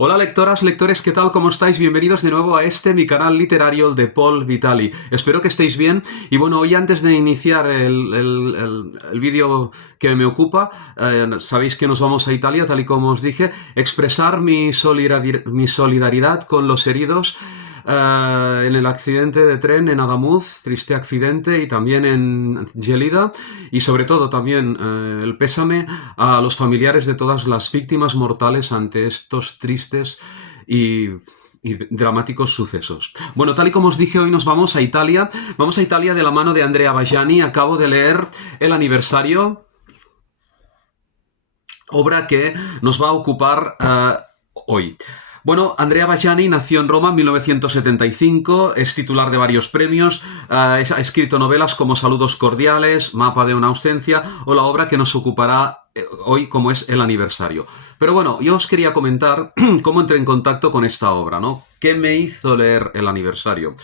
Hola lectoras, lectores, ¿qué tal? ¿Cómo estáis? Bienvenidos de nuevo a mi canal literario, el de Paul Vitali. Espero que estéis bien. Y bueno, hoy antes de iniciar el vídeo que me ocupa, sabéis que nos vamos a Italia, tal y como os dije, expresar mi solidaridad con los heridos en el accidente de tren en Adamuz, triste accidente, y también en Gelida, y sobre todo también el pésame a los familiares de todas las víctimas mortales ante estos tristes y dramáticos sucesos. Bueno, tal y como os dije, hoy nos vamos a Italia. Vamos a Italia de la mano de Andrea Bajani. Acabo de leer El aniversario, obra que nos va a ocupar hoy. Bueno, Andrea Bajani nació en Roma en 1975, es titular de varios premios, ha escrito novelas como Saludos cordiales, Mapa de una ausencia o la obra que nos ocupará hoy, como es El aniversario. Pero bueno, yo os quería comentar cómo entré en contacto con esta obra, ¿no? ¿Qué me hizo leer El aniversario?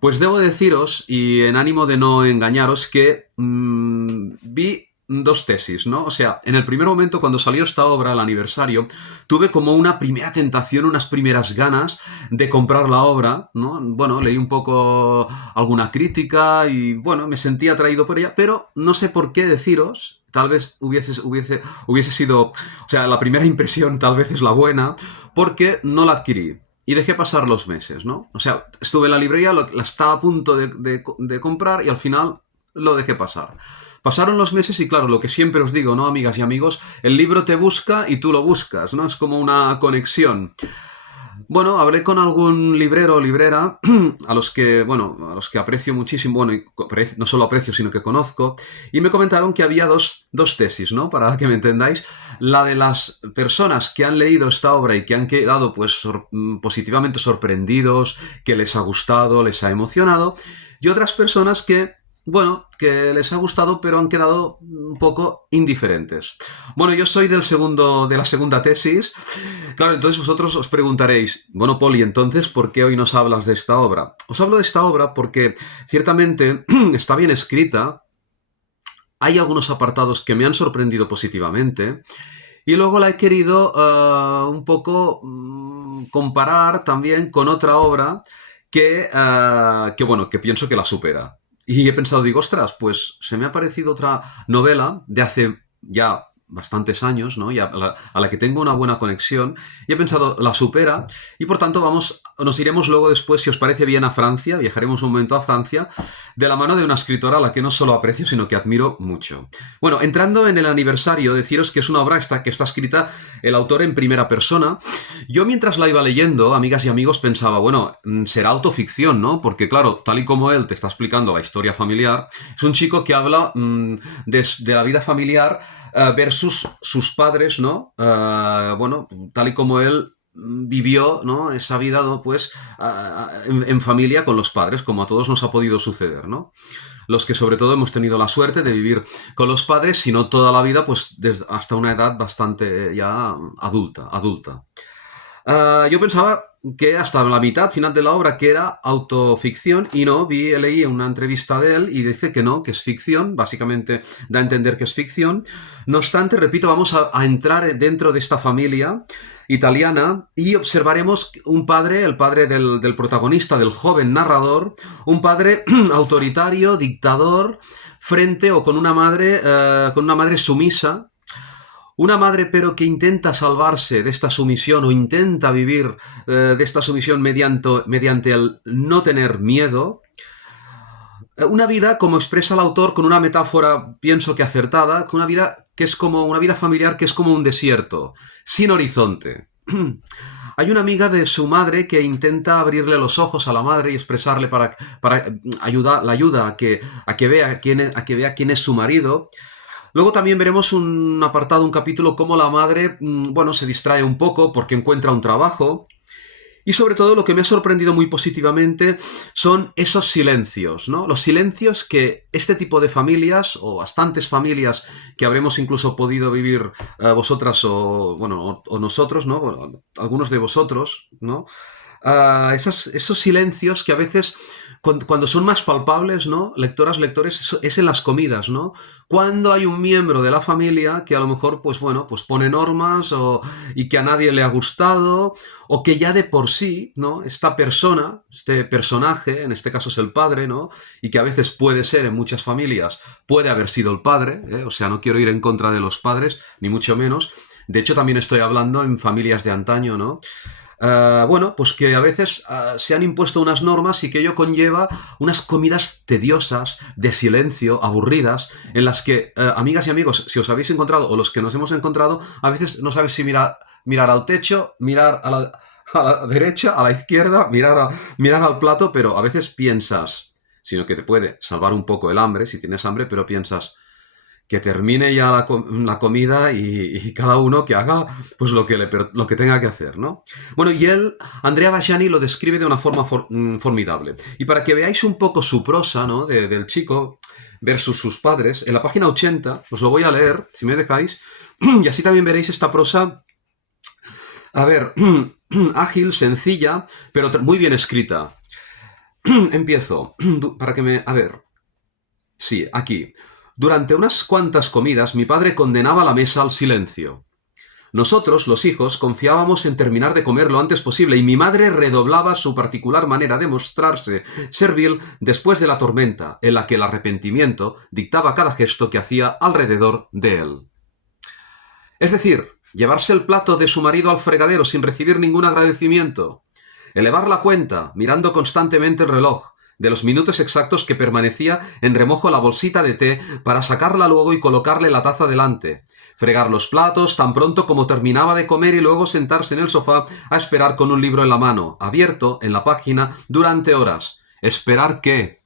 Pues debo deciros, y en ánimo de no engañaros, que vi dos tesis, ¿no? O sea, en el primer momento, cuando salió esta obra, el aniversario, tuve como una primera tentación, unas primeras ganas de comprar la obra, ¿no? Bueno, leí un poco alguna crítica y, bueno, me sentí atraído por ella, pero no sé por qué deciros, tal vez hubiese sido, o sea, la primera impresión tal vez es la buena, porque no la adquirí. Y dejé pasar los meses, ¿no? O sea, estuve en la librería, la estaba a punto de comprar y al final lo dejé pasar. Pasaron los meses y claro, lo que siempre os digo, ¿no, amigas y amigos? El libro te busca y tú lo buscas, ¿no? Es como una conexión. Bueno, hablé con algún librero o librera a los que aprecio muchísimo, bueno, y no solo aprecio, sino que conozco, y me comentaron que había dos tesis, ¿no? Para que me entendáis. La de las personas que han leído esta obra y que han quedado, pues, positivamente sorprendidos, que les ha gustado, les ha emocionado, y otras personas que que les ha gustado, pero han quedado un poco indiferentes. Bueno, yo soy de la segunda tesis. Claro, entonces vosotros os preguntaréis, bueno, Poli, entonces, ¿por qué hoy nos hablas de esta obra? Os hablo de esta obra porque ciertamente está bien escrita, hay algunos apartados que me han sorprendido positivamente, y luego la he querido un poco comparar también con otra obra que pienso que la supera. Y he pensado, digo, ostras, pues se me ha parecido otra novela de hace ya bastantes años, ¿no? Y a la que tengo una buena conexión, y he pensado, la supera, y por tanto nos iremos luego después, si os parece bien, a Francia, viajaremos un momento a Francia, de la mano de una escritora a la que no solo aprecio, sino que admiro mucho. Bueno, entrando en el aniversario, deciros que es una obra que está escrita el autor en primera persona. Yo mientras la iba leyendo, amigas y amigos, pensaba, bueno, será autoficción, ¿no? Porque claro, tal y como él te está explicando la historia familiar, es un chico que habla de la vida familiar versus sus padres, ¿no? Bueno, tal y como él vivió, ¿no? Esa vida, ¿no? Pues en familia con los padres, como a todos nos ha podido suceder, ¿no? Los que sobre todo hemos tenido la suerte de vivir con los padres, si no toda la vida, pues hasta una edad bastante ya adulta. Yo pensaba que hasta la mitad final de la obra que era autoficción y no, leí una entrevista de él y dice que no, que es ficción, básicamente da a entender que es ficción. No obstante, repito, vamos a entrar dentro de esta familia italiana y observaremos un padre, el padre del protagonista, del joven narrador, un padre autoritario, dictador, frente o con una madre sumisa, una madre pero que intenta salvarse de esta sumisión o intenta vivir de esta sumisión mediante el no tener miedo. Una vida, como expresa el autor con una metáfora, pienso que acertada, una vida que es como una vida familiar que es como un desierto, sin horizonte. Hay una amiga de su madre que intenta abrirle los ojos a la madre y expresarle para la ayuda a que vea quién es su marido. Luego también veremos un apartado, un capítulo, cómo la madre, bueno, se distrae un poco porque encuentra un trabajo. Y sobre todo lo que me ha sorprendido muy positivamente son esos silencios, ¿no? Los silencios que este tipo de familias, o bastantes familias que habremos incluso podido vivir vosotras o nosotros, ¿no? Bueno, algunos de vosotros, ¿no? esos silencios que a veces, cuando son más palpables, ¿no? Lectoras, lectores, es en las comidas, ¿no? Cuando hay un miembro de la familia que a lo mejor, pues bueno, pues pone normas y que a nadie le ha gustado, o que ya de por sí, ¿no? Esta persona, este personaje, en este caso es el padre, ¿no? Y que a veces puede ser en muchas familias, puede haber sido el padre, ¿eh? O sea, no quiero ir en contra de los padres, ni mucho menos. De hecho, también estoy hablando en familias de antaño, ¿no? Bueno, pues que a veces se han impuesto unas normas y que ello conlleva unas comidas tediosas, de silencio, aburridas, en las que, amigas y amigos, si os habéis encontrado o los que nos hemos encontrado, a veces no sabes si mirar al techo, mirar a la derecha, a la izquierda, mirar al plato, pero a veces piensas, sino que te puede salvar un poco el hambre, si tienes hambre, pero piensas, que termine ya la comida y cada uno que haga pues lo que tenga que hacer, ¿no? Bueno, y él, Andrea Bashani, lo describe de una forma formidable. Y para que veáis un poco su prosa, ¿no? Del chico versus sus padres, en la página 80, os lo voy a leer, si me dejáis, y así también veréis esta prosa, a ver, ágil, sencilla, pero muy bien escrita. Empiezo, para que me... A ver, sí, aquí. Durante unas cuantas comidas mi padre condenaba la mesa al silencio. Nosotros, los hijos, confiábamos en terminar de comer lo antes posible y mi madre redoblaba su particular manera de mostrarse servil después de la tormenta, en la que el arrepentimiento dictaba cada gesto que hacía alrededor de él. Es decir, llevarse el plato de su marido al fregadero sin recibir ningún agradecimiento, elevar la cuenta, mirando constantemente el reloj, de los minutos exactos que permanecía en remojo la bolsita de té para sacarla luego y colocarle la taza delante, fregar los platos tan pronto como terminaba de comer y luego sentarse en el sofá a esperar con un libro en la mano, abierto en la página durante horas. ¿Esperar qué?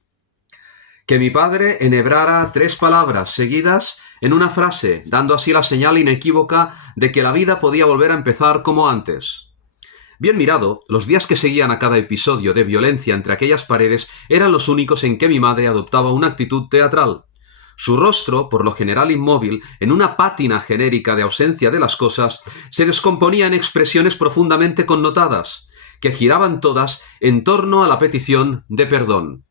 Que mi padre enhebrara 3 palabras seguidas en una frase, dando así la señal inequívoca de que la vida podía volver a empezar como antes. Bien mirado, los días que seguían a cada episodio de violencia entre aquellas paredes eran los únicos en que mi madre adoptaba una actitud teatral. Su rostro, por lo general inmóvil, en una pátina genérica de ausencia de las cosas, se descomponía en expresiones profundamente connotadas, que giraban todas en torno a la petición de perdón.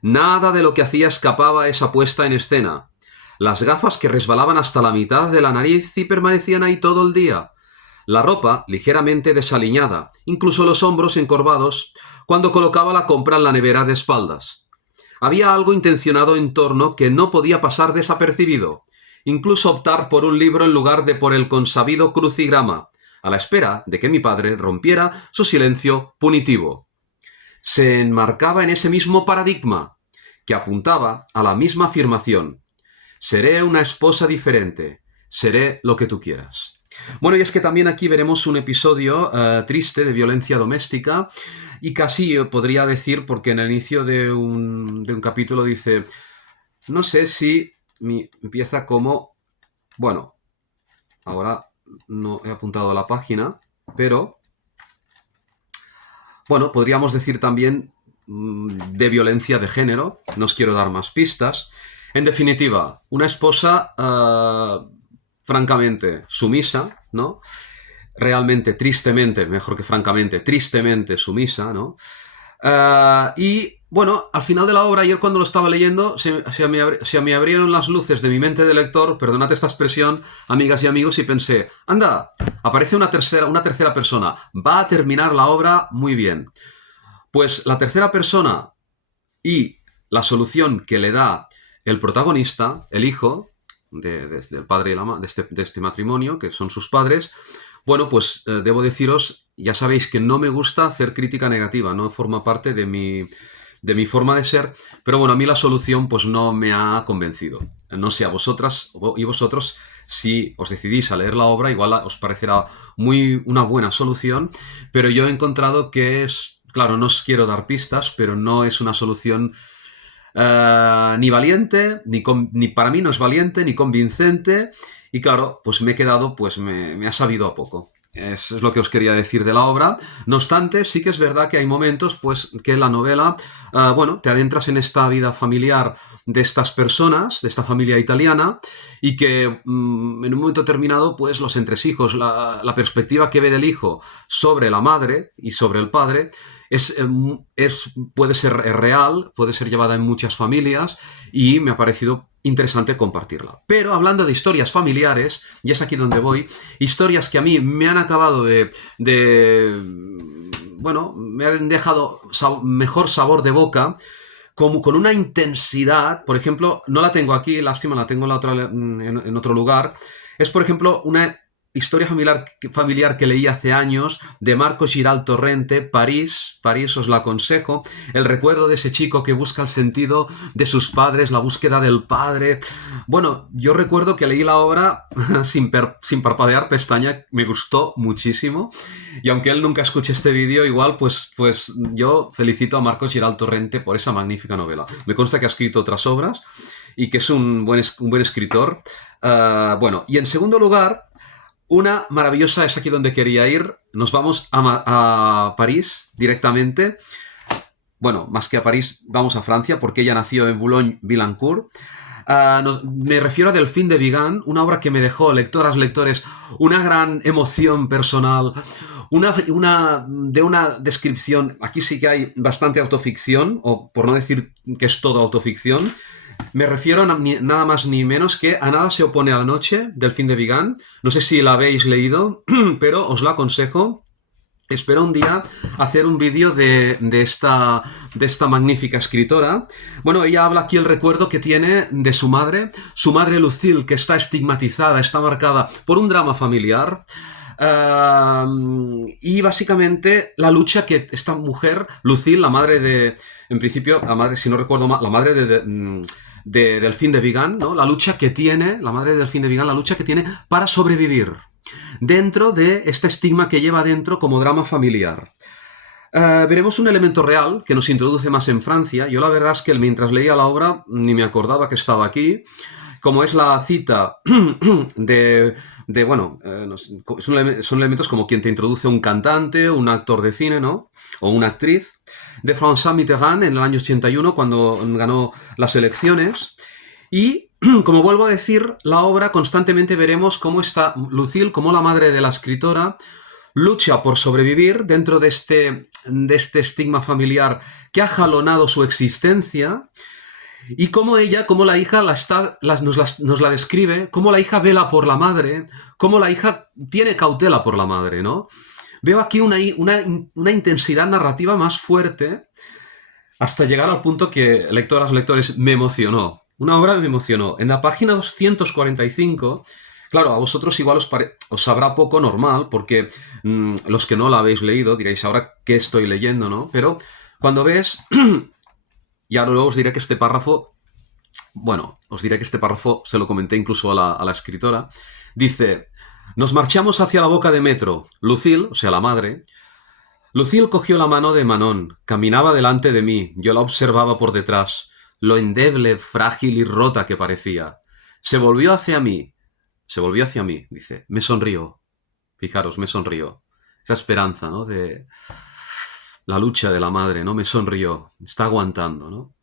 Nada de lo que hacía escapaba a esa puesta en escena. Las gafas que resbalaban hasta la mitad de la nariz y permanecían ahí todo el día. La ropa ligeramente desaliñada, incluso los hombros encorvados, cuando colocaba la compra en la nevera de espaldas. Había algo intencionado en torno que no podía pasar desapercibido, incluso optar por un libro en lugar de por el consabido crucigrama, a la espera de que mi padre rompiera su silencio punitivo. Se enmarcaba en ese mismo paradigma, que apuntaba a la misma afirmación. Seré una esposa diferente, seré lo que tú quieras. Bueno, y es que también aquí veremos un episodio triste de violencia doméstica y casi podría decir, porque en el inicio de un capítulo dice, no sé si empieza como, bueno, ahora no he apuntado a la página, pero, bueno, podríamos decir también de violencia de género, no os quiero dar más pistas. En definitiva, una esposa francamente sumisa, ¿no? Realmente, tristemente, mejor que francamente, tristemente sumisa, ¿no? Y bueno, al final de la obra, ayer cuando lo estaba leyendo, se me abrieron las luces de mi mente de lector, perdonad esta expresión, amigas y amigos, y pensé, anda, aparece una tercera persona, va a terminar la obra muy bien. Pues la tercera persona y la solución que le da el protagonista, el hijo, del padre y la de este matrimonio, que son sus padres, bueno, pues debo deciros, ya sabéis que no me gusta hacer crítica negativa, no forma parte de mi forma de ser, pero bueno, a mí la solución pues no me ha convencido. No sé a vosotras y vosotros si os decidís a leer la obra, igual os parecerá una buena solución, pero yo he encontrado que es, claro, no os quiero dar pistas, pero no es una solución ni valiente, ni para mí no es valiente, ni convincente, y claro, pues me he quedado, pues me ha sabido a poco. Es lo que os quería decir de la obra. No obstante, sí que es verdad que hay momentos, pues, que la novela, bueno, te adentras en esta vida familiar de estas personas, de esta familia italiana, y que en un momento determinado, pues, los entresijos, la perspectiva que ve del hijo sobre la madre y sobre el padre, puede ser real, puede ser llevada en muchas familias, y me ha parecido interesante compartirla. Pero hablando de historias familiares, y es aquí donde voy, historias que a mí me han acabado bueno, me han dejado mejor sabor de boca, como con una intensidad. Por ejemplo, no la tengo aquí, lástima, la tengo en otro lugar. Es, por ejemplo, una historia familiar que leí hace años de Marco Giral Torrente, París, os la aconsejo. El recuerdo de ese chico que busca el sentido de sus padres, la búsqueda del padre. Bueno, yo recuerdo que leí la obra sin parpadear pestaña, me gustó muchísimo. Y aunque él nunca escuche este vídeo, igual, pues yo felicito a Marcos Giral Torrente por esa magnífica novela. Me consta que ha escrito otras obras y que es un buen escritor. Bueno, y en segundo lugar, una maravillosa, es aquí donde quería ir. Nos vamos a París directamente. Bueno, más que a París, vamos a Francia, porque ella nació en Boulogne-Billancourt. Me refiero a Delphine de Vigan, una obra que me dejó, lectoras, lectores, una gran emoción personal, de una descripción. Aquí sí que hay bastante autoficción, o por no decir que es todo autoficción. Me refiero nada más ni menos que A nada se opone a la noche, Delphine de Vigan. No sé si la habéis leído, pero os la aconsejo. Espero un día hacer un vídeo de esta magnífica escritora. Bueno, ella habla aquí el recuerdo que tiene de su madre Lucille, que está estigmatizada, está marcada por un drama familiar. Y básicamente la lucha que esta mujer, Lucille, la madre en principio, la madre, si no recuerdo mal, la madre de Delphine de Vigan, ¿no? La lucha que tiene, la madre de Delphine de Vigan, la lucha que tiene para sobrevivir dentro de este estigma que lleva dentro como drama familiar. Veremos un elemento real que nos introduce más en Francia. Yo la verdad es que mientras leía la obra ni me acordaba que estaba aquí, como es la cita bueno, son elementos como quien te introduce un cantante, un actor de cine, ¿no? O una actriz, de François Mitterrand en el año 81, cuando ganó las elecciones. Y, como vuelvo a decir, la obra constantemente veremos cómo está Lucille, como la madre de la escritora, lucha por sobrevivir dentro de este estigma familiar que ha jalonado su existencia, y cómo ella, como la hija nos la describe, cómo la hija vela por la madre, cómo la hija tiene cautela por la madre, ¿no? Veo aquí una intensidad narrativa más fuerte, hasta llegar al punto que, lectoras, lectores, me emocionó. Una obra me emocionó. En la página 245, claro, a vosotros igual os sabrá poco normal, porque los que no la habéis leído diréis, ¿ahora qué estoy leyendo, no? Pero cuando ves, y ahora luego os diré que este párrafo, bueno, os diré que este párrafo se lo comenté incluso a la escritora, dice: nos marchamos hacia la boca de metro. Lucille, o sea, la madre, Lucille cogió la mano de Manon, caminaba delante de mí, yo la observaba por detrás, lo endeble, frágil y rota que parecía. Se volvió hacia mí, dice, me sonrió. Fijaros, me sonrió. Esa esperanza, ¿no? De la lucha de la madre, ¿no? Me sonrió, está aguantando, ¿no?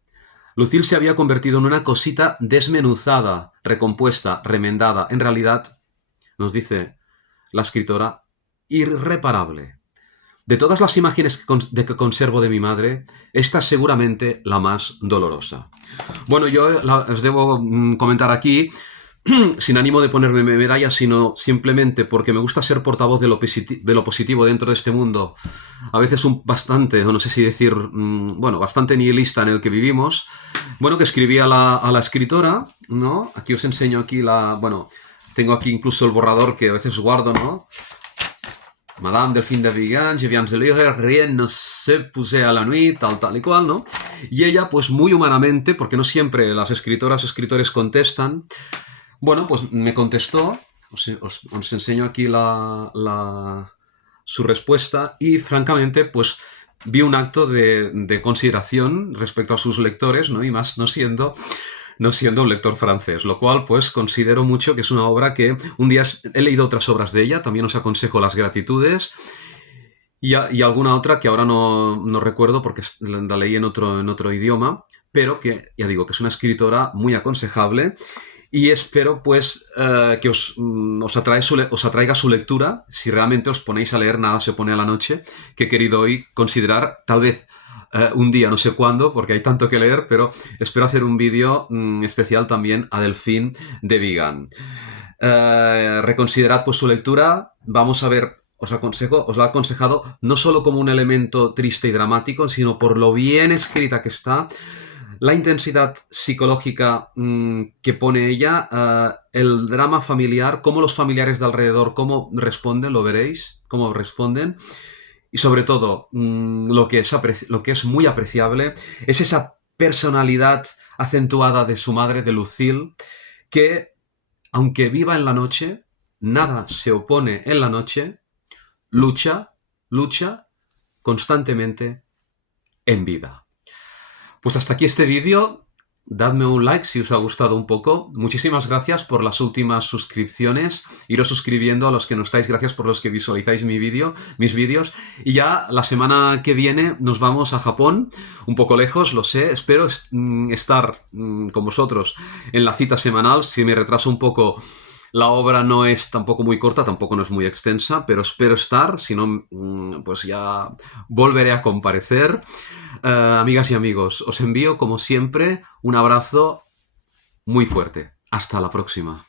Lucille se había convertido en una cosita desmenuzada, recompuesta, remendada, en realidad, nos dice la escritora, irreparable. De todas las imágenes que conservo de mi madre, esta es seguramente la más dolorosa. Bueno, yo os debo comentar aquí, sin ánimo de ponerme medallas, sino simplemente porque me gusta ser portavoz de lo positivo dentro de este mundo, a veces bastante, o no sé si decir, bueno, bastante nihilista en el que vivimos. Bueno, que escribí a la escritora, ¿no? Aquí os enseño bueno, tengo aquí incluso el borrador que a veces guardo, ¿no? Madame Delphine de Vigan, je viens de lire, rien ne se puse à la nuit, tal y cual, ¿no? Y ella, pues muy humanamente, porque no siempre las escritoras o escritores contestan, bueno, pues me contestó, os enseño aquí su respuesta, y francamente, pues vi un acto de consideración respecto a sus lectores, ¿no? Y más no siendo no siendo un lector francés, lo cual pues considero mucho que es una obra que un día he leído otras obras de ella, también os aconsejo Las Gratitudes y alguna otra que ahora no recuerdo porque la leí en otro idioma, pero que ya digo que es una escritora muy aconsejable y espero pues que os atraiga su lectura si realmente os ponéis a leer Nada se opone a la noche, que he querido hoy considerar tal vez un día, no sé cuándo, porque hay tanto que leer, pero espero hacer un vídeo especial también a Delfín de Vigan. Reconsiderad pues su lectura, vamos a ver, os lo he aconsejado no solo como un elemento triste y dramático, sino por lo bien escrita que está, la intensidad psicológica que pone ella, el drama familiar, cómo los familiares de alrededor, cómo responden, lo veréis, cómo responden. Y sobre todo, lo que es muy apreciable es esa personalidad acentuada de su madre, de Lucille, que, aunque viva en la noche, nada se opone en la noche, lucha, lucha constantemente en vida. Pues hasta aquí este vídeo. Dadme un like si os ha gustado un poco. Muchísimas gracias por las últimas suscripciones. Iros suscribiendo a los que no estáis. Gracias por los que visualizáis mis vídeos. Y ya la semana que viene nos vamos a Japón. Un poco lejos, lo sé. Espero estar con vosotros en la cita semanal. Si me retraso un poco, la obra no es tampoco muy corta, tampoco no es muy extensa, pero espero estar, si no, pues ya volveré a comparecer. Amigas y amigos, os envío como siempre un abrazo muy fuerte. Hasta la próxima.